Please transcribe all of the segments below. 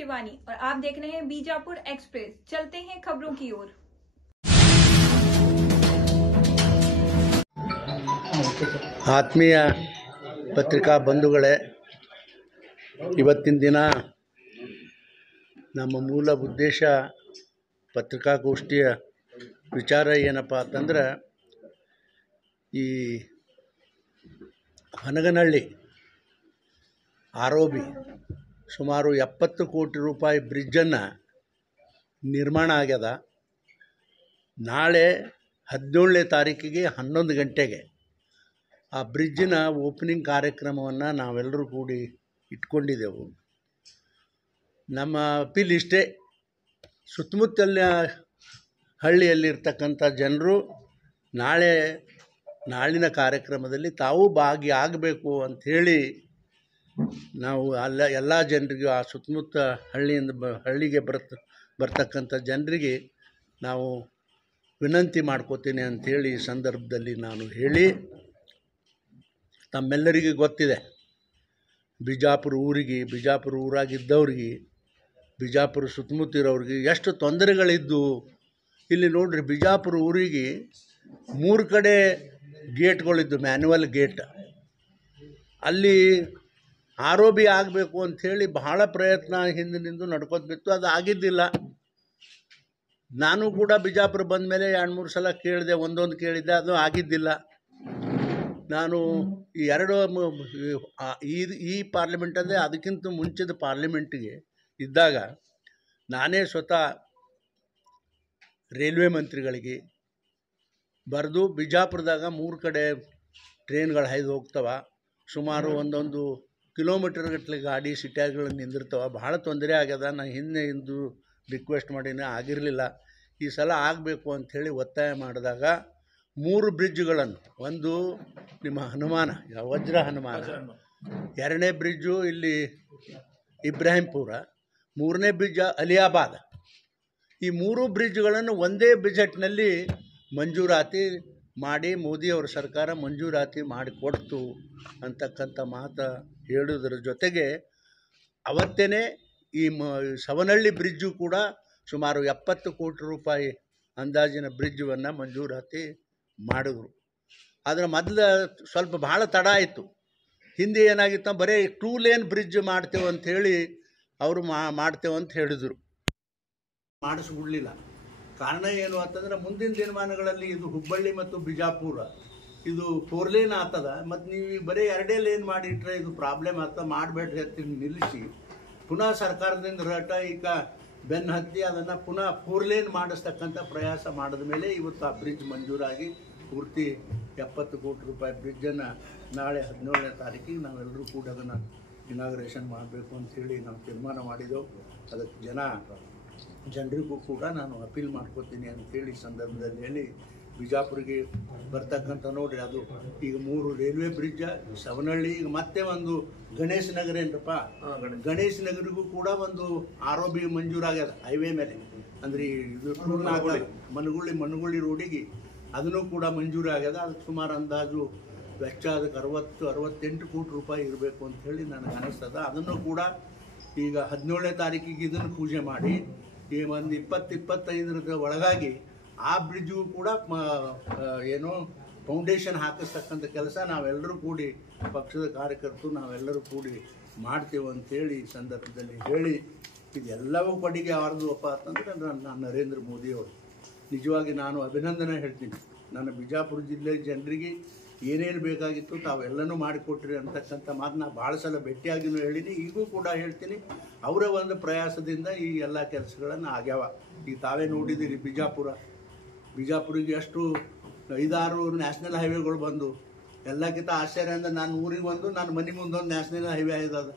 शिवानी और आप देख रहे हैं बीजापुर एक्सप्रेस। चलते हैं खबरों की ओर। ಆತ್ಮೀಯ ಪತ್ರಿಕಾ ಬಂಧುಗಳೇ, ಇವತ್ತಿನ ದಿನ ನಮ್ಮ ಮೂಲ ಉದ್ದೇಶ ಪತ್ರಿಕಾಗೋಷ್ಠಿಯ ವಿಚಾರ ಏನಪ್ಪ ಅಂತಂದ್ರೆ, ಈ ಹನಗನಹಳ್ಳಿ ಆರೋಬಿ ಸುಮಾರು 70 ಕೋಟಿ ರೂಪಾಯಿ ಬ್ರಿಡ್ಜನ್ನು ನಿರ್ಮಾಣ ಆಗ್ಯದ. ನಾಳೆ 17ನೇ ತಾರೀಕಿಗೆ 11 ಗಂಟೆಗೆ ಆ ಬ್ರಿಡ್ಜಿನ ಓಪನಿಂಗ್ ಕಾರ್ಯಕ್ರಮವನ್ನು ನಾವೆಲ್ಲರೂ ಕೂಡಿ ಇಟ್ಕೊಂಡಿದ್ದೆವು. ನಮ್ಮ ಅಪೀಲ್ ಇಷ್ಟೇ, ಸುತ್ತಮುತ್ತಲಿನ ಹಳ್ಳಿಯಲ್ಲಿರ್ತಕ್ಕಂಥ ಜನರು ನಾಳಿನ ಕಾರ್ಯಕ್ರಮದಲ್ಲಿ ತಾವು ಭಾಗಿಯಾಗಬೇಕು ಅಂಥೇಳಿ ನಾವು ಎಲ್ಲ ಜನರಿಗೂ, ಆ ಸುತ್ತಮುತ್ತ ಹಳ್ಳಿಗೆ ಬರ್ತಕ್ಕಂಥ ಜನರಿಗೆ ನಾವು ವಿನಂತಿ ಮಾಡ್ಕೋತೀನಿ ಅಂಥೇಳಿ ಈ ಸಂದರ್ಭದಲ್ಲಿ ನಾನು ಹೇಳಿ, ತಮ್ಮೆಲ್ಲರಿಗೂ ಗೊತ್ತಿದೆ ಬಿಜಾಪುರ ಊರಾಗಿದ್ದವ್ರಿಗೆ, ಬಿಜಾಪುರ ಸುತ್ತಮುತ್ತಿರೋರಿಗೆ ಎಷ್ಟು ತೊಂದರೆಗಳಿದ್ದು. ಇಲ್ಲಿ ನೋಡ್ರಿ, ಬಿಜಾಪುರ ಊರಿಗೆ 3 ಕಡೆ ಗೇಟ್ಗಳಿದ್ದು, ಮ್ಯಾನ್ಯುವಲ್ ಗೇಟ್. ಅಲ್ಲಿ ಆರೋಬಿ ಆಗಬೇಕು ಅಂಥೇಳಿ ಬಹಳ ಪ್ರಯತ್ನ ಹಿಂದಿನಿಂದ ನಡ್ಕೋತ ಬಿತ್ತು, ಅದು ಆಗಿದ್ದಿಲ್ಲ. ನಾನು ಕೂಡ ಬಿಜಾಪುರ ಬಂದ ಮೇಲೆ 2-3 ಸಲ ಕೇಳಿದೆ, ಒಂದೊಂದು ಕೇಳಿದ್ದೆ, ಅದು ಆಗಿದ್ದಿಲ್ಲ. ನಾನು ಈ ಪಾರ್ಲಿಮೆಂಟಲ್ಲೇ ಅದಕ್ಕಿಂತ ಮುಂಚಿದ ಪಾರ್ಲಿಮೆಂಟಿಗೆ ಇದ್ದಾಗ ನಾನೇ ಸ್ವತಃ ರೈಲ್ವೆ ಮಂತ್ರಿಗಳಿಗೆ ಬರೆದು, ಬಿಜಾಪುರದಾಗ 3 ಕಡೆ ಟ್ರೈನ್ಗಳು ಹಾಯ್ದು ಹೋಗ್ತವೆ, ಸುಮಾರು ಒಂದೊಂದು ಕಿಲೋಮೀಟರ್ ಗಟ್ಟಲೆ ಗಾಡಿ ಸಿಟಿಯಾಗಳು ನಿಂದಿರ್ತವೆ, ಭಾಳ ತೊಂದರೆ ಆಗ್ಯದ. ನಾನು ಹಿಂದೆ ರಿಕ್ವೆಸ್ಟ್ ಮಾಡೀನಿ, ಆಗಿರಲಿಲ್ಲ. ಈ ಸಲ ಆಗಬೇಕು ಅಂಥೇಳಿ ಒತ್ತಾಯ ಮಾಡಿದಾಗ 3 ಬ್ರಿಡ್ಜ್ಗಳನ್ನು, ಒಂದು ನಿಮ್ಮ ಹನುಮಾನ, ವಜ್ರ ಹನುಮಾನ, 2ನೇ ಬ್ರಿಡ್ಜು ಇಲ್ಲಿ ಇಬ್ರಾಹಿಂಪುರ, 3ನೇ ಬ್ರಿಡ್ಜ್ ಅಲಿಯಾಬಾದ್, ಈ 3 ಬ್ರಿಡ್ಜ್ಗಳನ್ನು ಒಂದೇ ಬಜೆಟ್ನಲ್ಲಿ ಮಂಜೂರಾತಿ ಮಾಡಿ, ಮೋದಿಯವರ ಸರ್ಕಾರ ಮಂಜೂರಾತಿ ಮಾಡಿಕೊಡ್ತು ಅಂತಕ್ಕಂಥ ಮಾತು ಹೇಳೋದ್ರ ಜೊತೆಗೆ, ಅವತ್ತೇ ಈ ಸವನಹಳ್ಳಿ ಬ್ರಿಡ್ಜು ಕೂಡ ಸುಮಾರು 70 ಕೋಟಿ ರೂಪಾಯಿ ಅಂದಾಜಿನ ಬ್ರಿಡ್ಜನ್ನು ಮಂಜೂರಾತಿ ಮಾಡಿದ್ರು. ಆದರೆ ಮೊದಲು ಸ್ವಲ್ಪ ಭಾಳ ತಡ ಆಯಿತು. ಹಿಂದೆ ಏನಾಗಿತ್ತು, ಬರೀ 2 ಲೇನ್ ಬ್ರಿಡ್ಜ್ ಮಾಡ್ತೇವೆ ಅಂಥೇಳಿ ಅವರು ಮಾಡ್ತೇವೆ ಅಂತ ಹೇಳಿದರು, ಮಾಡಿಸ್ಬಿಡ್ಲಿಲ್ಲ. ಕಾರಣ ಏನು ಅಂತಂದ್ರೆ, ಮುಂದಿನ ದಿನಮಾನಗಳಲ್ಲಿ ಇದು ಹುಬ್ಬಳ್ಳಿ ಮತ್ತು ಬಿಜಾಪುರ ಇದು 4 ಲೇನ್ ಆಗ್ತದ, ಮತ್ತು ನೀವು ಬರೀ 2 ಲೇನ್ ಮಾಡಿಟ್ರೆ ಇದು ಪ್ರಾಬ್ಲಮ್ ಆಗ್ತದೆ, ಮಾಡಬೇಡ್ರಿ ಅಂತ ನಿಲ್ಲಿಸಿ ಪುನಃ ಸರ್ಕಾರದಿಂದ ಈಗ ಬೆನ್ನು ಹತ್ತಿ ಅದನ್ನು ಪುನಃ 4 ಲೇನ್ ಮಾಡಿಸ್ತಕ್ಕಂಥ ಪ್ರಯಾಸ ಮಾಡಿದ ಮೇಲೆ ಇವತ್ತು ಆ ಬ್ರಿಡ್ಜ್ ಮಂಜೂರಾಗಿ ಪೂರ್ತಿ 70 ಕೋಟಿ ರೂಪಾಯಿ ಬ್ರಿಡ್ಜನ್ನು ನಾಳೆ 17ನೇ ತಾರೀಕಿಗೆ ನಾವೆಲ್ಲರೂ ಕೂಡ ಅದನ್ನು ಇನಾಗ್ರೇಷನ್ ಮಾಡಬೇಕು ಅಂಥೇಳಿ ನಾವು ತೀರ್ಮಾನ ಮಾಡಿದೆವು. ಅದಕ್ಕೆ ಜನರಿಗೂ ಕೂಡ ನಾನು ಅಪೀಲ್ ಮಾಡ್ಕೋತೀನಿ ಅಂಥೇಳಿ ಸಂದರ್ಭದಲ್ಲಿ ಹೇಳಿ, ಬಿಜಾಪುರಿಗೆ ಬರ್ತಕ್ಕಂಥ ನೋಡ್ರಿ, ಅದು ಈಗ 3 ರೈಲ್ವೆ ಬ್ರಿಡ್ಜ, ಸವನಹಳ್ಳಿ, ಈಗ ಮತ್ತೆ ಒಂದು ಗಣೇಶ್ ನಗರ ಏನಪ್ಪ, ಗಣೇಶ್ ನಗರಿಗೂ ಕೂಡ ಒಂದು ಆರೋಬಿ ಮಂಜೂರಾಗ್ಯದ ಹೈವೇ ಮೇಲೆ, ಅಂದರೆ ಇದು ಮನಗುಳ್ಳಿ ರೋಡಿಗೆ ಅದನ್ನು ಕೂಡ ಮಂಜೂರಾಗ್ಯದ. ಅದಕ್ಕೆ ಸುಮಾರು ಅಂದಾಜು ವೆಚ್ಚ ಅದಕ್ಕೆ 60-68 ಕೋಟಿ ರೂಪಾಯಿ ಇರಬೇಕು ಅಂಥೇಳಿ ನನಗೆ ಅನ್ನಿಸ್ತದ. ಅದನ್ನು ಕೂಡ ಈಗ 17ನೇ ತಾರೀಕಿಗೆ ಇದನ್ನು ಪೂಜೆ ಮಾಡಿ, ಈ ಒಂದು 20-25 ಒಳಗಾಗಿ ಆ ಬ್ರಿಡ್ಜಿಗೂ ಕೂಡ ಏನೋ ಫೌಂಡೇಶನ್ ಹಾಕಿಸ್ತಕ್ಕಂಥ ಕೆಲಸ ನಾವೆಲ್ಲರೂ ಕೂಡಿ, ಪಕ್ಷದ ಕಾರ್ಯಕರ್ತರು ನಾವೆಲ್ಲರೂ ಕೂಡಿ ಮಾಡ್ತೇವೆ ಅಂಥೇಳಿ ಈ ಸಂದರ್ಭದಲ್ಲಿ ಹೇಳಿ, ಇದೆಲ್ಲವೂ ಕಡೆಗೆ ಯಾರ್ದಪ್ಪ ಅಂತಂದರೆ ನಾನು ನರೇಂದ್ರ ಮೋದಿಯವರು ನಿಜವಾಗಿ ನಾನು ಅಭಿನಂದನೆ ಹೇಳ್ತೀನಿ. ನನ್ನ ಬಿಜಾಪುರ ಜಿಲ್ಲೆ ಜನರಿಗೆ ಏನೇನು ಬೇಕಾಗಿತ್ತು ತಾವೆಲ್ಲನೂ ಮಾಡಿಕೊಟ್ರಿ ಅಂತಕ್ಕಂಥ ಮಾತು ನಾನು ಭಾಳ ಸಲ ಭೇಟಿಯಾಗಿನೂ ಹೇಳಿನಿ, ಈಗೂ ಕೂಡ ಹೇಳ್ತೀನಿ. ಅವರ ಒಂದು ಪ್ರಯಾಸದಿಂದ ಈ ಎಲ್ಲ ಕೆಲಸಗಳನ್ನು ಆಗ್ಯಾವ. ಈಗ ತಾವೇ ನೋಡಿದ್ದೀರಿ, ಬಿಜಾಪುರಿಗೆ ಎಷ್ಟು 5-6 ನ್ಯಾಷನಲ್ ಹೈವೇಗಳು ಬಂದು, ಎಲ್ಲಕ್ಕಿಂತ ಆಶ್ಚರ್ಯ ಅಂದರೆ ನನ್ನ ಊರಿಗೆ ಒಂದು, ನನ್ನ ಮನೆ ಮುಂದೊಂದು ನ್ಯಾಷನಲ್ ಹೈವೇ ಇದ್ದದ.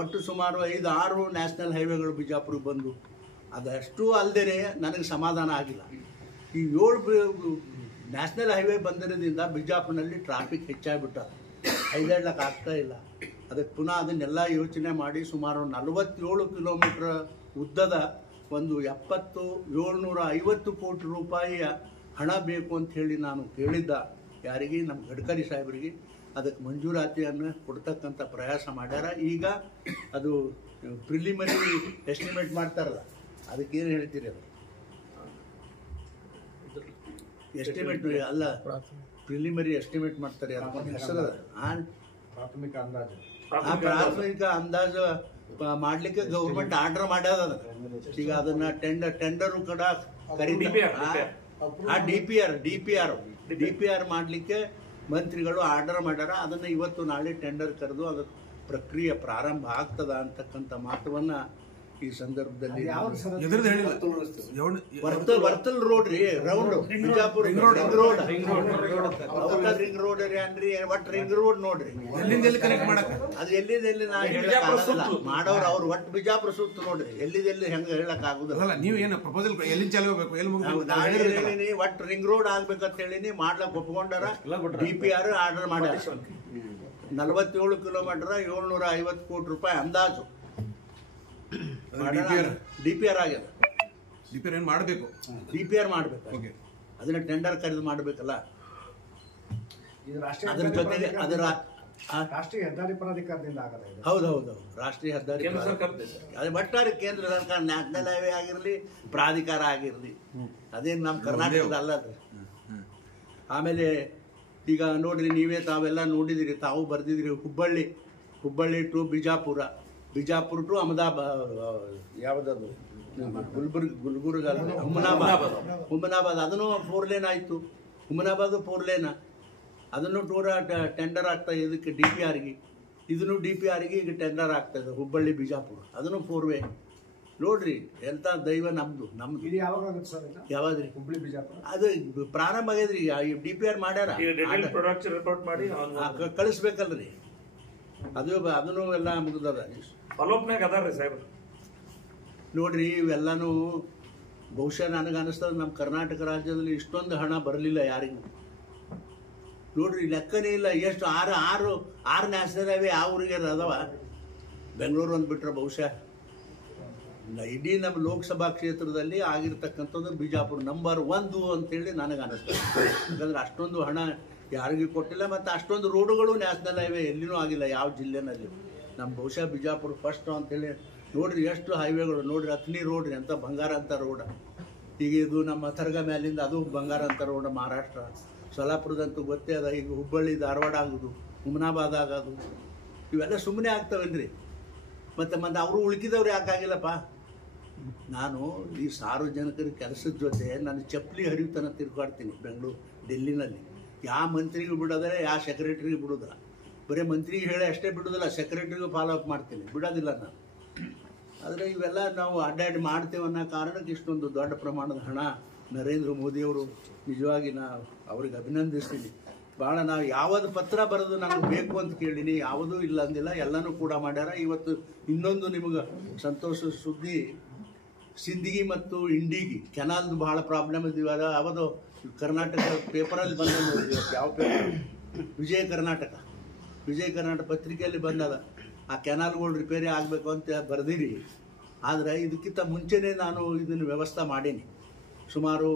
ಒಟ್ಟು ಸುಮಾರು 5-6 ನ್ಯಾಷನಲ್ ಹೈವೇಗಳು ಬಿಜಾಪುರಿಗೆ ಬಂದು, ಅದಷ್ಟು ಅಲ್ಲದೆ ನನಗೆ ಸಮಾಧಾನ ಆಗಿಲ್ಲ. ಈ 7 ನ್ಯಾಷನಲ್ ಹೈವೇ ಬಂದಿರೋದ್ರಿಂದ ಬಿಜಾಪುರನಲ್ಲಿ ಟ್ರಾಫಿಕ್ ಹೆಚ್ಚಾಗಿಬಿಟ್ಟದ, ಹೈದಾಡ್ಲಿಕ್ಕೆ ಆಗ್ತಾ ಇಲ್ಲ. ಅದಕ್ಕೆ ಪುನಃ ಅದನ್ನೆಲ್ಲ ಯೋಚನೆ ಮಾಡಿ ಸುಮಾರು 47 ಕಿಲೋಮೀಟ್ರ್ ಉದ್ದದ ಒಂದು 750 ಕೋಟಿ ರೂಪಾಯಿಯ ಹಣ ಬೇಕು ಅಂತ ಹೇಳಿ ನಾನು ಕೇಳಿದ್ದ, ಯಾರಿಗೆ, ನಮ್ಮ ಗಡ್ಕರಿ ಸಾಹೇಬರಿಗೆ. ಅದಕ್ಕೆ ಮಂಜೂರಾತಿಯನ್ನು ಕೊಡ್ತಕ್ಕಂಥ ಪ್ರಯಾಸ ಮಾಡ್ಯಾರ. ಈಗ ಅದು ಪ್ರಿಲಿಮಿನರಿ ಎಸ್ಟಿಮೇಟ್ ಮಾಡ್ತಾರಲ್ಲ, ಅದಕ್ಕೇನು ಹೇಳ್ತೀರಿ? ಅದು ಎಸ್ಟಿಮೇಟ್ ಅಲ್ಲ, ಪ್ರಿಲಿಮಿನರಿ ಎಸ್ಟಿಮೇಟ್ ಮಾಡ್ತಾರೆ, ಅದಕ್ಕೊಂದು ಹೆಸರು ಅದ. ಪ್ರಾಥಮಿಕ ಅಂದಾಜು ಮಾಡ್ಲಿಕ್ಕೆ ಗೌರ್ಮೆಂಟ್ ಆರ್ಡರ್ ಮಾಡ್ಯದ. ಈಗ ಅದನ್ನ ಟೆಂಡರ್ ಕೂಡ DPR ಮಾಡ್ಲಿಕ್ಕೆ ಮಂತ್ರಿಗಳು ಆರ್ಡರ್ ಮಾಡ್ಯಾರ. ಅದನ್ನ ಇವತ್ತು ನಾಳೆ ಟೆಂಡರ್ ಕರೆದು ಅದ ಪ್ರಕ್ರಿಯೆ ಪ್ರಾರಂಭ ಆಗ್ತದ ಅಂತಕ್ಕಂಥ ಮಾತವನ್ನ ಈ ಸಂದರ್ಭದಲ್ಲಿ ವರ್ತಲ್ ರೋಡ್ ರೀ, ರೌಂಡ್ ಬಿಜಾಪುರ ರಿಂಗ್ ರೋಡ್ ರೀ ಅನ್ರಿ, ಒಟ್ಟು ರಿಂಗ್ ರೋಡ್ ನೋಡ್ರಿ. ಅದು ಎಲ್ಲಿದೆಲ್ಲಿ ನಾ ಹೇಳಕ್ ಆಗಲ್ಲ, ಮಾಡೋರು ಅವ್ರು ಒಟ್ಟು ಬಿಜಾಪುರ ಸುತ್ತ ನೋಡ್ರಿ, ಎಲ್ಲಿದೆಲ್ಲಿ ಹೆಂಗ ಹೇಳಕ್ ಆಗುದಿಲ್ಲ. ಹೇಳಿನಿ ಒಟ್ಟು ರಿಂಗ್ ರೋಡ್ ಆಗ್ಬೇಕಂತ ಹೇಳಿನಿ, ಮಾಡ್ಲಕ್ ಒಪ್ಕೊಂಡಾರ. DPR ಆರ್ಡರ್ ಮಾಡ್ಯಾರ. 47 ಕಿಲೋಮೀಟರ್ 750 ಕೋಟಿ ರೂಪಾಯಿ ಅಂದಾಜು DPR ಆಗ್ಯದ. DPR ಮಾಡ್ಬೇಕು, ಅದನ್ನ ಟೆಂಡರ್ ಕರೆದು ಮಾಡ್ಬೇಕಲ್ಲ. ಅದ್ರ ಜೊತೆಗೆ ಅದರ ರಾಷ್ಟ್ರೀಯ ಹೆದ್ದಾರಿ ಪ್ರಾಧಿಕಾರದಿಂದ ಆಗಲ್ಲ. ಹೌದೌದು, ರಾಷ್ಟ್ರೀಯ ಹೆದ್ದಾರಿ ಅದೇ ಒಟ್ಟಾರೆ ಕೇಂದ್ರ ಸರ್ಕಾರ, ನ್ಯಾಷನಲ್ ಹೈವೇ ಆಗಿರ್ಲಿ, ಪ್ರಾಧಿಕಾರ ಆಗಿರ್ಲಿ, ಅದೇನು ನಮ್ಮ ಕರ್ನಾಟಕದ ಅಲ್ಲದ್ರಿ. ಆಮೇಲೆ ಈಗ ನೋಡ್ರಿ, ನೀವೇ ತಾವೆಲ್ಲ ನೋಡಿದಿರಿ, ತಾವು ಬರ್ದಿದ್ರಿ, ಹುಬ್ಬಳ್ಳಿ ಟು ಬಿಜಾಪುರ ಟು ಅಹಮದಾಬಾದ್, ಯಾವ್ದದು ಗುಲ್ಬರ್ಗ ಹುಮನಾಬಾದ್ ಅದನ್ನು 4 ಲೇನ್ ಆಯ್ತು. ಹುಮನಾಬಾದ್ 4 ಲೇನ್, ಅದನ್ನು ಟೂರ ಟೆಂಡರ್ ಆಗ್ತಾ ಇದಕ್ಕೆ DPRಗೆ, ಇದನ್ನು DPRಗೆ ಈಗ ಟೆಂಡರ್ ಆಗ್ತಾ ಇದೆ. ಹುಬ್ಬಳ್ಳಿ ಬಿಜಾಪುರ ಅದನ್ನು 4 ವೇ. ನೋಡ್ರಿ ಎಂತ ದೈವ ನಮ್ದು. ಯಾವಾದ್ರಿ ಹುಬ್ಬಳ್ಳಿ ಬಿಜಾಪುರ ಅದು ಪ್ರಾರಂಭ ಆಗ್ಯದ್ರಿ. DPR ಮಾಡ್ಯಾರ, ಕಳಿಸ್ಬೇಕಲ್ರಿ. ಅದನ್ನು ಎಲ್ಲ ಮುಗ್ದದ. ನೋಡ್ರಿ ಇವೆಲ್ಲಾನು ಬಹುಶಃ ನನಗೆ ಅನಿಸ್ತದ ನಮ್ಮ ಕರ್ನಾಟಕ ರಾಜ್ಯದಲ್ಲಿ ಇಷ್ಟೊಂದು ಹಣ ಬರಲಿಲ್ಲ ಯಾರಿಗೂ. ನೋಡ್ರಿ ಲೆಕ್ಕನೇ ಇಲ್ಲ. ಎಷ್ಟು ಆರು ನ್ಯಾಷನಲ್ ಹೈವೇ ಆ ಊರಿಗೆ ಅದಾವ. ಬೆಂಗಳೂರು ಒಂದು ಬಿಟ್ರೆ ಬಹುಶಃ ಇಡೀ ನಮ್ಮ ಲೋಕಸಭಾ ಕ್ಷೇತ್ರದಲ್ಲಿ ಆಗಿರ್ತಕ್ಕಂಥದ್ದು ಬಿಜಾಪುರ ನಂಬರ್ 1 ಅಂತೇಳಿ ನನಗೆ ಅನಿಸ್ತದೆ. ಯಾಕಂದ್ರೆ ಅಷ್ಟೊಂದು ಹಣ ಯಾರಿಗೂ ಕೊಟ್ಟಿಲ್ಲ, ಮತ್ತು ಅಷ್ಟೊಂದು ರೋಡುಗಳು ನ್ಯಾಷನಲ್ ಹೈವೇ ಎಲ್ಲಿನೂ ಆಗಿಲ್ಲ ಯಾವ ಜಿಲ್ಲೆನಲ್ಲಿ. ನಮ್ಮ ಬಹುಶಃ ಬಿಜಾಪುರ ಫಸ್ಟ್ ಅಂತೇಳಿ. ನೋಡ್ರಿ ಎಷ್ಟು ಹೈವೇಗಳು ನೋಡ್ರಿ. ಅತ್ನಿ ರೋಡ್ ಅಂತ ಬಂಗಾರ ಅಂತ ರೋಡ್. ಈಗ ಇದು ನಮ್ಮ ಥರ್ಗ ಮ್ಯಾಲಿಂದ ಅದು ಬಂಗಾರ ಅಂತ ರೋಡ್, ಮಹಾರಾಷ್ಟ್ರ. ಸೊಲ್ಲಾಪುರದಂತೂ ಗೊತ್ತೇ ಅದ. ಈಗ ಹುಬ್ಬಳ್ಳಿ ಧಾರವಾಡ ಆಗೋದು, ಹುಮನಾಬಾದ್ ಆಗೋದು, ಇವೆಲ್ಲ ಸುಮ್ಮನೆ ಆಗ್ತವೇನ್ರಿ? ಮತ್ತು ಅವರು ಉಳ್ಕಿದವ್ರು ಯಾಕಾಗಿಲ್ಲಪ್ಪ? ನಾನು ಈ ಸಾರ್ವಜನಿಕರ ಕೆಲಸದ ಜೊತೆ ನನ್ನ ಚಪ್ಪಲಿ ಹರಿಯುತನ ತಿರ್ಗಾಡ್ತೀನಿ ಬೆಂಗಳೂರು, ಡೆಲ್ಲಿನಲ್ಲಿ. ಯಾವ ಮಂತ್ರಿಗೂ ಬಿಡೋದ್ರೆ, ಯಾವ ಸೆಕ್ರೆಟ್ರಿಗೆ ಬಿಡೋದಿಲ್ಲ. ಬರೀ ಮಂತ್ರಿಗೆ ಹೇಳಿ ಅಷ್ಟೇ ಬಿಡೋದಿಲ್ಲ, ಸೆಕ್ರೆಟ್ರಿಗೂ ಫಾಲೋ ಅಪ್ ಮಾಡ್ತೀನಿ, ಬಿಡೋದಿಲ್ಲ ನಾನು. ಆದರೆ ಇವೆಲ್ಲ ನಾವು ಅಡ್ಡಾಡಿ ಮಾಡ್ತೇವೆ ಅನ್ನೋ ಕಾರಣಕ್ಕೆ ಇಷ್ಟೊಂದು ದೊಡ್ಡ ಪ್ರಮಾಣದ ಹಣ ನರೇಂದ್ರ ಮೋದಿಯವರು ನಿಜವಾಗಿ ನಾವು ಅವ್ರಿಗೆ ಅಭಿನಂದಿಸ್ತೀನಿ. ಭಾಳ ನಾವು ಯಾವುದು ಪತ್ರ ಬರೆದು ನಮಗೆ ಬೇಕು ಅಂತ ಕೇಳೀನಿ, ಯಾವುದೂ ಇಲ್ಲ ಅಂದಿಲ್ಲ, ಎಲ್ಲನೂ ಕೂಡ ಮಾಡ್ಯಾರ. ಇವತ್ತು ಇನ್ನೊಂದು ನಿಮಗೆ ಸಂತೋಷದ ಸುದ್ದಿ, ಸಿಂದಗಿ ಮತ್ತು ಇಂಡಿಗಿ ಕೆನಾಲ್ದು ಭಾಳ ಪ್ರಾಬ್ಲಮ್ ಇದ್ದೀವಿ. ಯಾವುದು ಕರ್ನಾಟಕ ಪೇಪರಲ್ಲಿ ಬಂದ ನೋಡಿ, ಯಾವ ಪೇಪರ್? ವಿಜಯ ಕರ್ನಾಟಕ ಪತ್ರಿಕೆಯಲ್ಲಿ ಬಂದದ. ಆ ಕೆನಾಲ್ಗಳು ರಿಪೇರಿ ಆಗಬೇಕು ಅಂತ ಬರೆದಿರಿ. ಆದರೆ ಇದಕ್ಕಿಂತ ಮುಂಚೆನೇ ನಾನು ಇದನ್ನು ವ್ಯವಸ್ಥೆ ಮಾಡೀನಿ. ಸುಮಾರು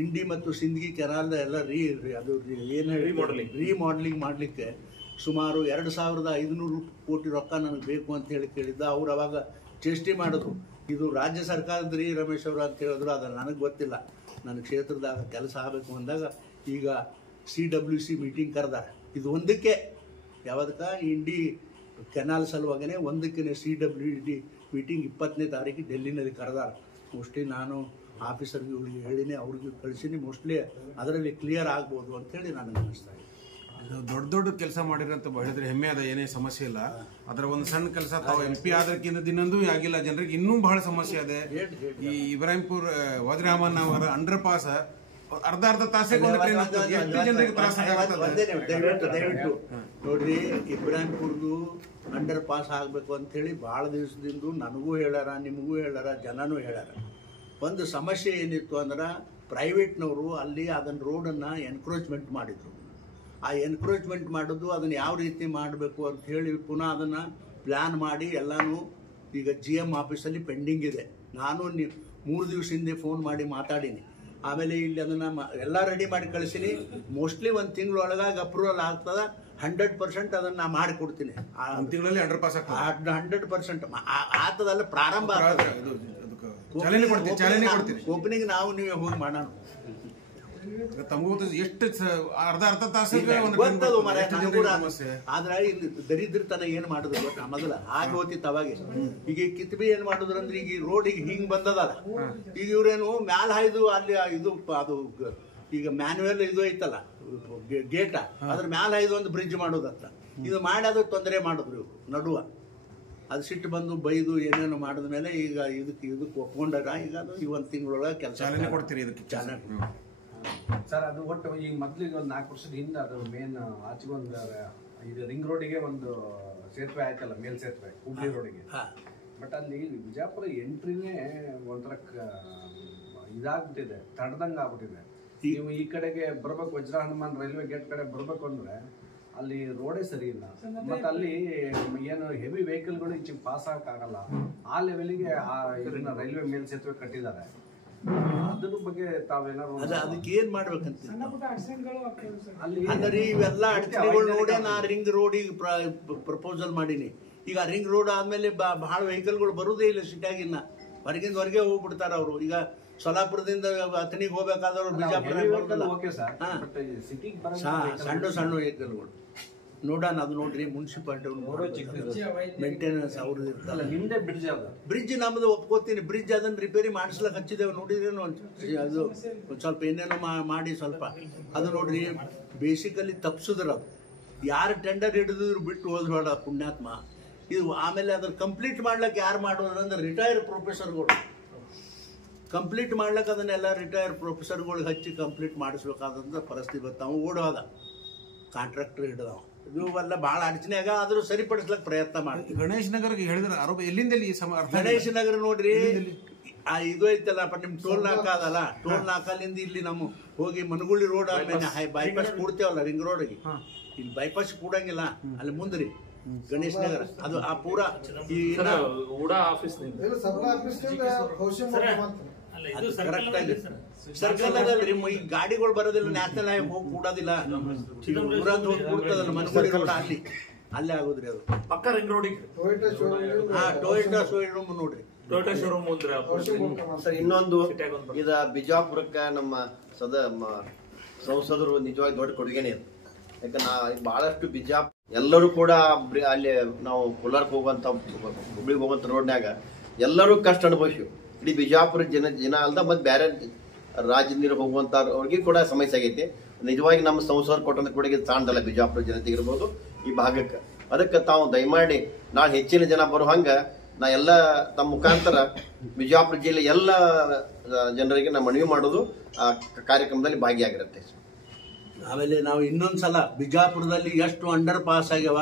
ಇಂಡಿ ಮತ್ತು ಸಿಂದಗಿ ಕೆನಾಲ್ದ ಎಲ್ಲ ಅದು ಏನು ರೀಮಾಡೆಲಿಂಗ್ ಮಾಡಲಿಕ್ಕೆ ಸುಮಾರು 2500 ಕೋಟಿ ರೊಕ್ಕ ನನಗೆ ಬೇಕು ಅಂತ ಹೇಳಿ ಕೇಳಿದ್ದ. ಅವ್ರು ಅವಾಗ ಚೇಷ್ಟೆ ಮಾಡಿದ್ರು, ಇದು ರಾಜ್ಯ ಸರ್ಕಾರದ ರೀ ರಮೇಶ್ ಅವರು ಅಂತ ಹೇಳಿದ್ರು. ಅದು ನನಗೆ ಗೊತ್ತಿಲ್ಲ, ನನ್ನ ಕ್ಷೇತ್ರದಾಗ ಕೆಲಸ ಆಗಬೇಕು ಅಂದಾಗ ಈಗ CWC ಮೀಟಿಂಗ್ ಕರೆದಾರ. ಇದು ಒಂದಕ್ಕೆ ಯಾವುದಕ್ಕೆ ಇಂಡಿ ಕೆನಾಲ್ ಸಲುವಾಗೇ ಒಂದಕ್ಕೆ CWD ಮೀಟಿಂಗ್ 20ನೇ ತಾರೀಕಿಗೆ ಡೆಲ್ಲಿನಲ್ಲಿ ಕರೆದಾರ. ಮೋಸ್ಟ್ಲಿ ನಾನು ಆಫೀಸರ್ಗೆ ಇವ್ರಿಗೆ ಹೇಳಿನಿ, ಅವ್ರಿಗೆ ಕಳಿಸೀನಿ. ಮೋಸ್ಟ್ಲಿ ಅದರಲ್ಲಿ ಕ್ಲಿಯರ್ ಆಗ್ಬೋದು ಅಂತೇಳಿ ನನಗೆ ಅನಿಸ್ತಾ ಇದೆ. ದೊಡ್ಡ ಕೆಲಸ ಮಾಡಿರಂತ ಹೇಳಿದ್ರೆ ಹೆಮ್ಮೆ ಅದ, ಏನೇ ಸಮಸ್ಯೆ ಇಲ್ಲ. ಅದರ ಒಂದು ಸಣ್ಣ ಕೆಲಸ ತಾವು MP ಆದಕ್ಕಿಂತ ದಿನಂದೂ ಆಗಿಲ್ಲ. ಜನರಿಗೆ ಇನ್ನೂ ಬಹಳ ಸಮಸ್ಯೆ ಇದೆ. ಈ ಇಬ್ರಾಹಿಂಪುರ್ ವಜ್ರಾಮನ್ ಅವರ ಅಂಡರ್ ಪಾಸ್ ಅರ್ಧ ತಾಸಿಗೆ ಒಂದು ಟ್ರೈನ್ ಹೋಗ್ತದೆ. ಎಷ್ಟು ಜನರಿಗೆ ತ್ರಾಸ ದಯವಿಟ್ಟು ನೋಡ್ರಿ, ಇಬ್ರಾಹಿಂಪುರ್ದು ಅಂಡರ್ ಪಾಸ್ ಆಗಬೇಕು ಅಂತೇಳಿ ಭಾಳ ದಿವಸದಿಂದ ನನಗೂ ಹೇಳ್ಯಾರ, ನಿಮಗೂ ಹೇಳ್ಯಾರ, ಜನನೂ ಹೇಳ್ಯಾರ. ಒಂದು ಸಮಸ್ಯೆ ಏನಿತ್ತು ಅಂದ್ರೆ ಪ್ರೈವೇಟ್ನವರು ಅಲ್ಲಿ ಅದನ್ನು ರೋಡನ್ನು ಎನ್ಕ್ರೋಚ್ಮೆಂಟ್ ಮಾಡಿದರು. ಆ ಎನ್ಕ್ರೋಚ್ಮೆಂಟ್ ಮಾಡೋದು ಅದನ್ನು ಯಾವ ರೀತಿ ಮಾಡಬೇಕು ಅಂತ ಹೇಳಿ ಪುನಃ ಅದನ್ನು ಪ್ಲ್ಯಾನ್ ಮಾಡಿ ಎಲ್ಲನೂ ಈಗ GM ಆಫೀಸಲ್ಲಿ ಪೆಂಡಿಂಗ್ ಇದೆ. ನಾನು 3 ದಿವಸ ಹಿಂದೆ ಫೋನ್ ಮಾಡಿ ಮಾತಾಡೀನಿ. ಆಮೇಲೆ ಇಲ್ಲಿ ಅದನ್ನು ಎಲ್ಲ ರೆಡಿ ಮಾಡಿ ಕಳಿಸೀನಿ. ಮೋಸ್ಟ್ಲಿ 1 ತಿಂಗಳೊಳಗಾಗಿ ಅಪ್ರೂವಲ್ ಆಗ್ತದೆ. 100% ಅದನ್ನ ನಾ ಮಾಡಿಕೊಡ್ತೀನಿ. ತಿಂಗಳಲ್ಲಿ ಅಂಡರ್ ಪಾಸ್ ಆಗ್ತದೆ. 100% ಆತದಲ್ಲ, ಪ್ರಾರಂಭ ಓಪನಿಂಗ್ ನಾವು ನೀವೇ ಹೋಗಿ ಮಾಡೋಣ. ತಮಗೂ ಎಷ್ಟು ಅರ್ಧ ತಾಸು ಗೊತ್ತದು ಮರ. ಆದ್ರೆ ಇಲ್ಲಿ ದರಿದ್ರತನ ಏನ್ ಮಾಡುದು ಗೊತ್ತಾ, ಮೊದಲ ಆಗ ಹೋತಿತ್ತು ಅವಾಗೆ. ಈಗ ಕಿತ್ಬಿ ಏನ್ ಮಾಡುದ್ರ ಅಂದ್ರೆ ಈಗ ರೋಡ್ ಈಗ ಹಿಂಗ್ ಬಂದದಲ್ಲ, ಈಗ ಇವ್ರೇನು ಮ್ಯಾಲ ಹಾಯ್ದು ಅಲ್ಲಿ ಇದು ಅದು ಈಗ ಮ್ಯಾನ್ಯುವಲ್ ಇದು ಐತಲ್ಲ ಗೇಟ, ಅದ್ರ ಮ್ಯಾಲ ಹಾಯ್ದು ಒಂದು ಬ್ರಿಡ್ಜ್ ಮಾಡೋದತ್ತ. ಇದು ಮಾಡಿ ಅದು ತೊಂದರೆ ಮಾಡಿದ್ರು ಇವ್ರು ನಡುವ. ಅದು ಸಿಟ್ಟು ಬಂದು ಬೈದು ಏನೇನು ಮಾಡಿದ ಮೇಲೆ ಈಗ ಇದಕ್ಕೆ ಒಪ್ಕೊಂಡಾರ. ಈಗ ಅದು ಈ ಒಂದು ತಿಂಗಳೊಳಗೆ ಕೆಲಸ ಕೊಡ್ತೀರಿ ಇದಕ್ಕೆ ಚೆನ್ನಾಗಿ ಸರ್. ಅದು ಒಟ್ಟು ಈಗ ಮೊದ್ಲಿಗೆ ಒಂದು 4 ವರ್ಷದ ಹಿಂದೆ ಅದು ಮೇನ್ ಆಚೆಗೆ ಒಂದು ಇದು ರಿಂಗ್ ರೋಡಿಗೆ ಒಂದು ಸೇತುವೆ ಆಯ್ತಲ್ಲ, ಮೇಲ್ ಸೇತುವೆ ಹುಬ್ಳಿ ರೋಡಿಗೆ. ಬಟ್ ಅಲ್ಲಿ ವಿಜಯಪುರ ಎಂಟ್ರಿನೇ ಒಂಥರ ಇದಾಗ್ಬಿಟ್ಟಿದೆ, ತಡ್ದಂಗೆ ಆಗ್ಬಿಟ್ಟಿದೆ. ನೀವು ಈ ಕಡೆಗೆ ಬರ್ಬೇಕು, ವಜ್ರ ಹನುಮಾನ್ ರೈಲ್ವೆ ಗೇಟ್ ಕಡೆ ಬರ್ಬೇಕು ಅಂದ್ರೆ ಅಲ್ಲಿ ರೋಡೇ ಸರಿ ಇಲ್ಲ. ಮತ್ತೆ ಅಲ್ಲಿ ಏನು ಹೆವಿ ವೆಹಿಕಲ್ಗಳು ಈಚೆಗೆ ಪಾಸ್ ಆಗಕ್ಕಾಗಲ್ಲ. ಆ ಲೆವೆಲ್ಗೆ ಇದನ್ನ ರೈಲ್ವೆ ಮೇಲ್ ಸೇತುವೆ ಕಟ್ಟಿದ್ದಾರೆ. ಅದ್ರ ಬಗ್ಗೆ ತಾವೇನಾದ್ರು ಅದಕ್ಕೆ ಏನ್ ಮಾಡ್ಬೇಕಂತ ಅಂದ್ರೆ ಇವೆಲ್ಲ ಅಡಚಣೆಗಳು ನೋಡಿ ನಾ ರಿಂಗ್ ರೋಡಿಗೆ ಪ್ರಪೋಸಲ್ ಮಾಡೀನಿ. ಈಗ ರಿಂಗ್ ರೋಡ್ ಆದ್ಮೇಲೆ ಬಹಳ ವೆಹಿಕಲ್ಗಳು ಬರುದೇ ಇಲ್ಲ ಸಿಟಿಯಾಗಿನ್ನ, ಹೊರಗಿಂದ ಹೊರಗೆ ಹೋಗ್ಬಿಡ್ತಾರ ಅವರು. ಈಗ ಸೊಲ್ಲಾಪುರದಿಂದ ಅಥಣಿಗೆ ಹೋಗ್ಬೇಕಾದವ್ರು ಬಿಜಾಪುರ ಸಣ್ಣ ಸಣ್ಣ ವೆಹಿಕಲ್ಗಳು ನೋಡೋಣ. ಅದು ನೋಡ್ರಿ ಮುನ್ಸಿಪಾಲಿಟಿ ಮೇಂಟೆನೆನ್ಸ್ ಅವ್ರದ್ದು ಇರ್ತಲ್ಲ. ನಿಮ್ದೇ ಬ್ರಿಡ್ಜ್ ಬ್ರಿಡ್ಜ್ ನಮ್ದು ಒಪ್ಕೋತೀನಿ. ಬ್ರಿಡ್ಜ್ ಅದನ್ನ ರಿಪೇರಿ ಮಾಡಿಸ್ಲಕ್ ಹಚ್ಚಿದ್ದೇವೆ, ನೋಡಿದ್ರೇನು ಅದು ಒಂದು ಸ್ವಲ್ಪ ಏನೇನೋ ಮಾಡಿ ಸ್ವಲ್ಪ ಅದು ನೋಡ್ರಿ ಬೇಸಿಕಲಿ ತಪ್ಪಿಸಿದ್ರ. ಅದು ಯಾರು ಟೆಂಡರ್ ಹಿಡಿದ್ರು ಬಿಟ್ಟು ಹೋದ್ಬೇಡ ಪುಣ್ಯಾತ್ಮ. ಇದು ಆಮೇಲೆ ಅದ್ರ ಕಂಪ್ಲೀಟ್ ಮಾಡ್ಲಿಕ್ಕೆ ಯಾರು ಮಾಡೋದು ಅಂದ್ರೆ ರಿಟೈರ್ಡ್ ಪ್ರೊಫೆಸರ್ಗಳು. ಕಂಪ್ಲೀಟ್ ಮಾಡ್ಲಿಕ್ಕೆ ಅದನ್ನೆಲ್ಲ ರಿಟೈರ್ಡ್ ಪ್ರೊಫೆಸರ್ಗಳಿಗೆ ಹಚ್ಚಿ ಕಂಪ್ಲೀಟ್ ಮಾಡಿಸ್ಬೇಕಾದಂಥ ಪರಿಸ್ಥಿತಿ ಬರ್ತಾವ. ಓಡೋದ ಕಾಂಟ್ರಾಕ್ಟರ್ ಹಿಡಿದವ. ಇವೆಲ್ಲ ಭಾಳ ಅಡಚಣೆ ಆಗ, ಆದ್ರೂ ಸರಿಪಡಿಸ್ಲಕ್ ಪ್ರಯತ್ನ ಮಾಡ್ತೀವಿ. ಗಣೇಶ್ ನಗರ್ಗೆ ಹೇಳಿದ್ರೆ ಆರೋಪ ಎಲ್ಲಿಂದ ಗಣೇಶ್ ನಗರ ನೋಡ್ರಿ ಇದು ಐತಲ್ಲಪ್ಪ ನಿಮ್ ಟೋಲ್ ನಾಕ ಅದಲ್ಲ, ಟೋಲ್ ನಾಕಲ್ಲಿಂದ ಇಲ್ಲಿ ನಮ್ಮ ಹೋಗಿ ಮನಗುಳಿ ರೋಡ್ ಆದ್ಮೇಲೆ ಬೈಪಾಸ್ ಕೂಡ್ತೇವಲ್ಲ ರಿಂಗ್ ರೋಡ್ಗೆ, ಇಲ್ಲಿ ಬೈಪಾಸ್ ಕೂಡಂಗಿಲ್ಲ, ಅಲ್ಲಿ ಮುಂದ್ರಿ ಗಣೇಶ್ ನಗರ ಅದು ಆ ಪೂರಾ ಕರೆಕ್ಟ್ ಆಗಿ ಸರ್ಕಲ್ ಅದಲ್ರಿ. ಈ ಗಾಡಿಗಳು ಬರೋದಿಲ್ಲ, ನ್ಯಾಷನಲ್ ಹೈವೇ ಹೋಗಿ ಕೂಡೋದಿಲ್ಲ, ಊರಂತ ಹೋಗಿ ಕೂಡ್ತದಲ್ಲ ಮನಗುಳಿ ರೋಡ್ ಅಲ್ಲಿ ಅಲ್ಲೇ ಆಗೋದ್ರಿ. ಅದು ಪಕ್ಕ ರಿಂಗ್ ರೋಡಿಗೆ ಟೊಯೋಟಾ ಶೋರೂಮ್ ನೋಡ್ರಿ, ಟೊಯೋಟಾ ಶೋರೂಮ್ ಸರ್. ಇನ್ನೊಂದು ಇದ ಬಿಜಾಪುರಕ್ಕ ನಮ್ಮ ಸಂಸದರು ನಿಜವಾಗಿ ದೊಡ್ಡ ಕೊಡುಗೆನೇ ಇದೆ. ಯಾಕಂದ್ರೆ ಬಹಳಷ್ಟು ಬಿಜಾಪುರ ಎಲ್ಲರೂ ಕೂಡ ಅಲ್ಲಿ ನಾವು ಕೋಲಾರಕ್ಕೆ ಹೋಗುವಂತ ಹುಬ್ಳಿಗೆ ಹೋಗುವಂತ ರೋಡ್ನ್ಯಾಗ ಎಲ್ಲರೂ ಕಷ್ಟ ಅನುಭವಿಸಿ. ಇಡೀ ಬಿಜಾಪುರ ಜನ ಅಲ್ದ ಮತ್ತೆ ಬೇರೆ ರಾಜ್ಯದಿಂದ ಹೋಗುವಂತ ಅವ್ರಿಗೆ ಕೂಡ ಸಮಸ್ಯೆ ಆಗೈತಿ. ನಿಜವಾಗಿ ನಮ್ಮ ಸಂಸದರು ಕೊಟ್ಟಂತ ಕೊಡುಗೆ ಸಾಣದಲ್ಲ ಬಿಜಾಪುರ ಜನತೆಗೆ ಇರ್ಬೋದು ಈ ಭಾಗಕ್ಕೆ. ಅದಕ್ಕೆ ತಾವು ದಯಮಾಡಿ ನಾಳೆ ಹೆಚ್ಚಿನ ಜನ ಬರೋ ಹಂಗ ನಾ ಎಲ್ಲ ತಮ್ಮ ಮುಖಾಂತರ ಬಿಜಾಪುರ ಜಿಲ್ಲೆ ಎಲ್ಲ ಜನರಿಗೆ ನಾ ಮನವಿ ಮಾಡೋದು ಆ ಕಾರ್ಯಕ್ರಮದಲ್ಲಿ ಭಾಗಿಯಾಗಿರುತ್ತೆ. ಆಮೇಲೆ ನಾವು ಇನ್ನೊಂದ್ಸಲ ಬಿಜಾಪುರದಲ್ಲಿ ಎಷ್ಟು ಅಂಡರ್ ಪಾಸ್ ಆಗ್ಯಾವ,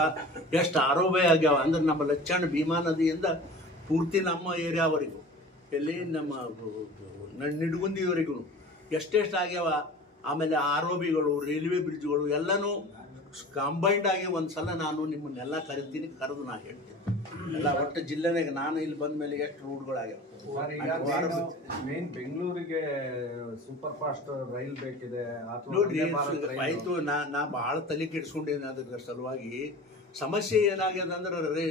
ಎಷ್ಟು ಆರೋಗ್ಯ ಆಗ್ಯಾವ ಅಂದ್ರೆ ನಮ್ಮ ಲಚ್ಚಣ್ಣ ಭೀಮಾ ನದಿಯಿಂದ ಪೂರ್ತಿ ನಮ್ಮ ಏರಿಯಾವರೆಗೂ, ಎಲ್ಲಿ ನಮ್ಮ ನಿಡ್ಗುಂದಿವರೆಗೂ ಎಷ್ಟೆಷ್ಟು ಆಗ್ಯಾವ. ಆಮೇಲೆ ಆರೋಬಿಗಳು, ರೈಲ್ವೆ ಬ್ರಿಡ್ಜ್ಗಳು ಎಲ್ಲನೂ ಕಂಬೈಂಡ್ ಆಗಿ ಒಂದ್ಸಲ ನಾನು ನಿಮ್ಮನ್ನೆಲ್ಲ ಕರಿತೀನಿ, ಕರೆದು ನಾ ಹೇಳ್ತೀನಿ ಎಲ್ಲ ಒಟ್ಟು ಜಿಲ್ಲೆನಾಗ. ನಾನು ಇಲ್ಲಿ ಬಂದ ಮೇಲೆ ಎಷ್ಟು ರೋಡ್ಗಳಾಗ್ಯಾವ. ಮೇನ್ ಬೆಂಗಳೂರಿಗೆ ಸೂಪರ್ ಫಾಸ್ಟ್ ರೈಲ್ ಬೇಕಿದೆ ನೋಡ್ರಿ. ಆಯ್ತು, ನಾ ಬಹಳ ತಲೆ ಕೆಡ್ಸ್ಕೊಂಡೇನೆ ಅದ್ರ ಸಲುವಾಗಿ. ಸಮಸ್ಯೆ ಏನಾಗ್ಯದ ಅಂದ್ರೆ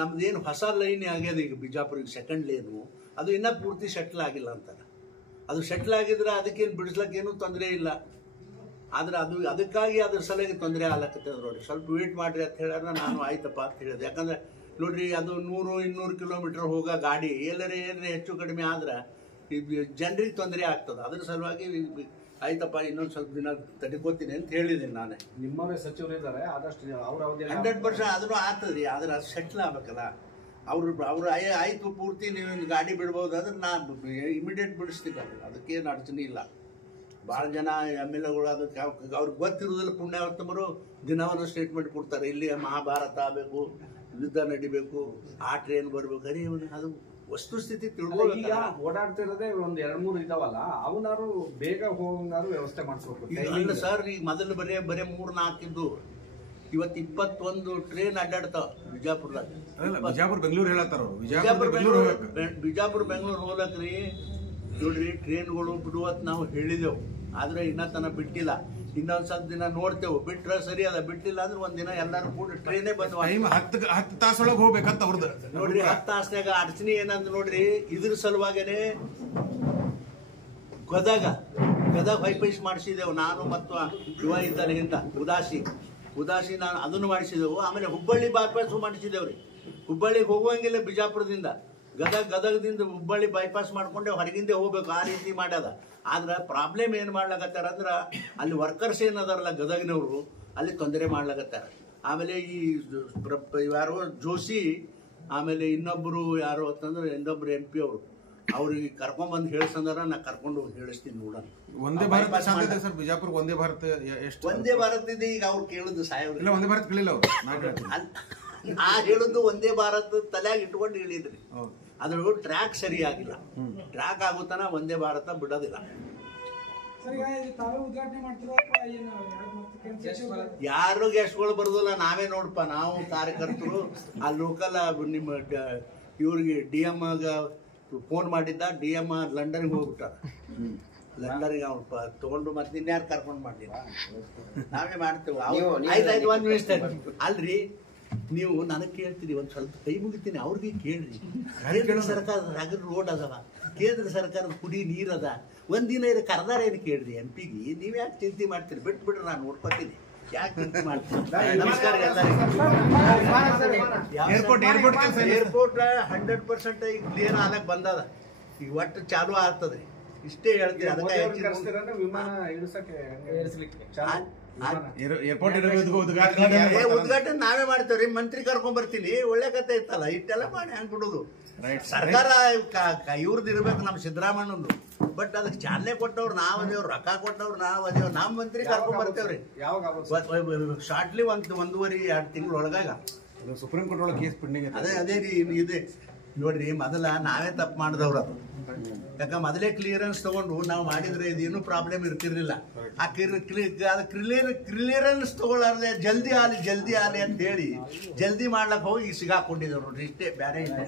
ನಮ್ದೇನು ಹೊಸ ಲೈನ್ ಆಗ್ಯದ ಈಗ ಬಿಜಾಪುರಿಗೆ, ಸೆಕೆಂಡ್ ಲೇನು ಅದು ಇನ್ನೂ ಪೂರ್ತಿ ಸೆಟ್ಲ್ ಆಗಿಲ್ಲ ಅಂತಾರೆ. ಅದು ಸೆಟ್ಲ್ ಆಗಿದ್ರೆ ಅದಕ್ಕೇನು ಬಿಡಿಸ್ಲಕ್ಕೇನು ತೊಂದರೆ ಇಲ್ಲ. ಆದ್ರೆ ಅದಕ್ಕಾಗಿ ಅದ್ರ ಸಲುವಾಗಿ ತೊಂದರೆ ಆಗ್ಲಕತ್ತದ ನೋಡಿ. ಸ್ವಲ್ಪ ವೇಟ್ ಮಾಡ್ರಿ ಅಂತ ಹೇಳ್ಯಾರ. ನಾನು ಆಯ್ತಪ್ಪ ಅಂತ ಹೇಳಿದೆ. ಯಾಕಂದ್ರೆ ನೋಡ್ರಿ ಅದು 100-200 ಕಿಲೋಮೀಟರ್ ಹೋಗೋ ಗಾಡಿ ಏನಾರೇ ಹೆಚ್ಚು ಕಡಿಮೆ ಆದ್ರೆ ಜನರಿಗೆ ತೊಂದರೆ ಆಗ್ತದೆ. ಅದ್ರ ಸಲುವಾಗಿ ಆಯ್ತಪ್ಪ ಇನ್ನೊಂದು ಸ್ವಲ್ಪ ದಿನ ತಡ್ಕೋತೀನಿ ಅಂತ ಹೇಳಿದ್ದೀನಿ ನಾನೇ. ನಿಮ್ಮವರೇ ಸಚಿವರು ಇದ್ದಾರೆ, ಆದಷ್ಟು 100% ಅದನ್ನು ಆಗ್ತದ್ರಿ. ಆದ್ರೆ ಅದು ಸೆಟ್ಲ್ ಆಗ್ಬೇಕಲ್ಲ. ಅವ್ರು ಆಯ್ತು ಪೂರ್ತಿ ನೀವು ಗಾಡಿ ಬಿಡ್ಬೋದು ಅಂದ್ರೆ ನಾ ಇಮಿಡಿಯೇಟ್ ಬಿಡಿಸ್ತೀನಿ. ಅದಕ್ಕೇನು ಅಡಚಣೆ ಇಲ್ಲ. ಭಾಳ ಜನ MLAಗಳು ಅದಕ್ಕೆ ಅವ್ರಿಗೆ ಗೊತ್ತಿರೋದಿಲ್ಲ. ಪುಣ್ಯಾವತ್ತಮರು ದಿನವನ್ನು ಸ್ಟೇಟ್ಮೆಂಟ್ ಕೊಡ್ತಾರೆ, ಇಲ್ಲಿ ಮಹಾಭಾರತ ಆಗಬೇಕು, ಯುದ್ಧ ನಡಿಬೇಕು, ಆ ಟ್ರೈನ್ ಬರ್ಬೇಕು. ಅರೆ ಅದು ವಸ್ತುಸ್ಥಿತಿ ತಿಳ್ಕೊಳ್ಬೇಕು. ಓಡಾಡ್ತಿರೋದೇ ಒಂದ್ 2-3 ಇದಾವಲ್ಲ, ಅವನಾರು ಬೇಗ ಹೋಗಂಗಾರು ವ್ಯವಸ್ಥೆ ಮಾಡಿಸ್ಬೇಕು. ಇಲ್ಲ ಸರ್, ಈಗ ಮೊದಲು ಬರೀ 3-4 ಇದ್ದು, ಇವತ್ತು 21 ಟ್ರೈನ್ ಅಡ್ಡಾಡ್ತಾವ ಬಿಜಾಪುರದಾಗ. ಬಿಜಾಪುರ ಬೆಂಗಳೂರು ಹೇಳತ್ತಾರ. ಬಿಜಾಪುರ ಬೆಂಗಳೂರು ಹೋಗ್ಲಕ್ರಿ ನೋಡ್ರಿ ಟ್ರೈನ್ಗಳು ಬಿಡುವತ್ ನಾವು ಹೇಳಿದೆವು, ಆದ್ರೆ ಇನ್ನ ತನ ಬಿಟ್ಟಿಲ್ಲ. ಇನ್ನೊಂದ್ ಸ್ವಲ್ಪ ದಿನ ನೋಡ್ತೇವೆ, ಬಿಟ್ರೆ ಸರಿ ಅದ, ಬಿಟ್ಟಿಲ್ಲ ಅಂದ್ರೆ ಒಂದಿನ ಎಲ್ಲಾರು ಕೂಡ ಟ್ರೈನೇ ಬಂದ್ ಟೈಮ್ 10 ತಾಸೊಳಗೆ ಹೋಗ್ಬೇಕಂತ ಅವ್ರದ್ದು ನೋಡ್ರಿ. 10 ತಾಸ್ನಾಗ ಅಡಚಣೆ ಏನಂದ್ ನೋಡ್ರಿ, ಇದ್ರ ಸಲುವಾಗೇನೆ ಗದಗ ಬೈಪಾಸ್ ಮಾಡಿಸಿದೆವು ನಾನು ಮತ್ತು ಯುವ ಇದ್ದಾನೆ ಹಿಂದ ಉದಾಸಿ ನಾನು ಅದನ್ನು ಮಾಡಿಸಿದೆವು. ಆಮೇಲೆ ಹುಬ್ಬಳ್ಳಿ ಬೈಪಾಸ್ ಮಾಡಿಸಿದೇವ್ರಿ. ಹುಬ್ಬಳ್ಳಿಗೆ ಹೋಗುವಂಗಿಲ್ಲ ಬಿಜಾಪುರದಿಂದ, ಗದಗದಿಂದ ಹುಬ್ಬಳ್ಳಿ ಬೈಪಾಸ್ ಮಾಡ್ಕೊಂಡೆ ಹೊರಗಿಂದೆ ಹೋಗ್ಬೇಕು, ಆ ರೀತಿ ಮಾಡ್ಯದ. ಆದ್ರೆ ಪ್ರಾಬ್ಲಮ್ ಏನ್ ಮಾಡ್ಲಾಕತ್ತಾರ ಅಂದ್ರ ಅಲ್ಲಿ ವರ್ಕರ್ಸ್ ಏನದಾರಲ್ಲ ಗದಗಿನವರು, ಅಲ್ಲಿ ತೊಂದರೆ ಮಾಡ್ಲಾಕತ್ತಾರ. ಆಮೇಲೆ ಈ ಯಾರೋ ಜೋಶಿ, ಆಮೇಲೆ ಇನ್ನೊಬ್ರು ಯಾರು ಅಂತಂದ್ರೆ ಇನ್ನೊಬ್ರು MP ಅವರು, ಅವ್ರಿಗೆ ಕರ್ಕೊಂಡ್ಬಂದು ಹೇಳ್ಸಂದಾರ, ನಾ ಕರ್ಕೊಂಡು ಹೋಗಿ ಹೇಳಿಸ್ತೀನಿ ನೋಡೋಣ. ಒಂದೇ ಭಾರತ ಸಾಧ್ಯತೆ ಸರ್ ಬಿಜಾಪುರ ಒಂದೇ ಭಾರತ ಎಷ್ಟು ಒಂದೇ ಭಾರತ ಇದೆ. ಈಗ ಅವ್ರು ಕೇಳುದು ಸಾಯವ್ರು ಇಲ್ಲ, ಒಂದೇ ಭಾರತ ಕೇಳಿಲ್ಲ ಅವ್ರು. ಆ ಹೇಳುದು ಒಂದೇ ಭಾರತ ತಲೆಯಾಗಿ ಇಟ್ಕೊಂಡು ಹೇಳಿದ್ರಿ. ಅದ್ರ ಟ್ರ್ಯಾಕ್ ಸರಿಯಾಗಿಲ್ಲ. ಟ್ರ್ಯಾಕ್ ಆಗುತ್ತಾನ ಒಂದೇ ಭಾರತ ಬಿಡೋದಿಲ್ಲ. ಯಾರು ಗೆಸ್ಟ್ಗಳು ಬರೋದಿಲ್ಲ, ನಾವೇ ನೋಡಪ್ಪ. ನಾವು ಕಾರ್ಯಕರ್ತರು ಆ ಲೋಕಲ್ ನಿಮ್ಮ ಇವ್ರಿಗೆ DM ಫೋನ್ ಮಾಡಿದ್ದ, DM ಲಂಡನ್ಗೆ ಹೋಗ್ಬಿಟ್ಟಾರ. ಲಂಡನ್ಗೆ ಅವ್ರು ತಗೊಂಡು ಮತ್ತೆ ಇನ್ಯಾರು ಕರ್ಕೊಂಡು ಮಾಡ್ಲಿಲ್ಲ, ನಾವೇ ಮಾಡ್ತೇವೆ. ಆಯ್ತಾಯ್ತು, ಒಂದ್ ನಿಮಿಷ ಅಲ್ರಿ. ನೀವು ನನಗೆ ಕೇಳ್ತೀರಿ, ಒಂದ್ ಸ್ವಲ್ಪ ಕೈ ಮುಗಿತೀನಿ, ಅವ್ರಿಗೆ ಕೇಳ್ರಿ. ಕೇಂದ್ರ ಸರ್ಕಾರದ ರೋಡ್ ಅದಾವ, ಕೇಂದ್ರ ಸರ್ಕಾರದ ಕುಡಿ ನೀರದ, ಒಂದಿನ ಇರೋ ಕರ್ದಾರ ಏನು ಕೇಳ್ರಿ MP ಗೆ. ನೀವ್ ಯಾಕೆ ಚಿಂತೆ ಮಾಡ್ತೀರಿ? ಬಿಟ್ಬಿಡ್ರಿ, ನಾನು ನೋಡ್ಕೊತೀನಿ. ಯಾಕೆ ಚಿಂತೆ ಮಾಡ್ತೀನಿ? ನಮಸ್ಕಾರ ಎಲ್ಲರಿಗೂ. ಏರ್ಪೋರ್ಟ್ 100% ಈಗ ಕ್ಲಿಯರ್ ಆದಾಗ ಬಂದದ, ಈಗ ಒಟ್ಟು ಚಾಲು ಆಗ್ತದ್ರಿ. ಇಷ್ಟೇ ಹೇಳ್ತೀರಿ. ಅದಕ್ಕೆ ವಿಮಾನ ಇಳಿಸಕ್ಕೆ ಉದ್ಘಾಟನೆ ನಾವೇ ಮಾಡ್ತೇವ್ರಿ. ಮಂತ್ರಿ ಕರ್ಕೊಂಡ್ ಬರ್ತೀನಿ, ಒಳ್ಳೆ ಕತೆ ಇತ್ತಲ್ಲ. ಇಟ್ಟೆಲ್ಲ ಮಾಡಿ ಹಂಗ್ ಬಿಡುದು. ಸರ್ಕಾರ ಇವ್ರದ್ದು ಇರ್ಬೇಕು, ನಮ್ಮ ಸಿದ್ದರಾಮಣ್ಣಂದು. ಬಟ್ ಅದಕ್ಕೆ ಚಾಲನೆ ಕೊಟ್ಟವ್ರು ನಾವ್ ಅದೇವ್ರು, ರೊಕ್ಕ ಕೊಟ್ಟವ್ರು ನಾವ್ ಅದೇವ್. ನಮ್ಮ ಮಂತ್ರಿ ಕರ್ಕೊಂಡ್ ಬರ್ತೇವ್ರಿ. ಶಾರ್ಟ್ಲಿ 1.5-2 ತಿಂಗಳ ಒಳಗಾಗ ಸುಪ್ರೀಂ ಕೋರ್ಟ್ ಒಳಗೆ ಕೇಸ್ ಪೆಂಡಿಂಗ್. ಅದೇ ರೀ ಇದೆ ನೋಡ್ರಿ. ಮೊದಲ ನಾವೇ ತಪ್ಪು ಮಾಡಿದವ್ರು ಅದು. ಯಾಕ ಮೊದಲೇ ಕ್ಲಿಯರೆನ್ಸ್ ತಗೊಂಡು ನಾವು ಮಾಡಿದ್ರೆ ಇದೇನು ಪ್ರಾಬ್ಲಮ್ ಇರ್ತಿರ್ಲಿಲ್ಲ. ಆ ಕ್ಲಿಯರೆನ್ಸ್ ತಗೊಳ್ಳಾರ್ದೆ ಜಲ್ದಿ ಆಲಿ ಅಂತ ಹೇಳಿ ಜಲ್ದಿ ಮಾಡ್ಲಕ್ ಹೋಗಿ ಸಿಗಾಕೊಂಡಿದ್ದೇವೆ ನೋಡ್ರಿ. ಇಷ್ಟೇ, ಬೇರೆ ಇಲ್ಲ.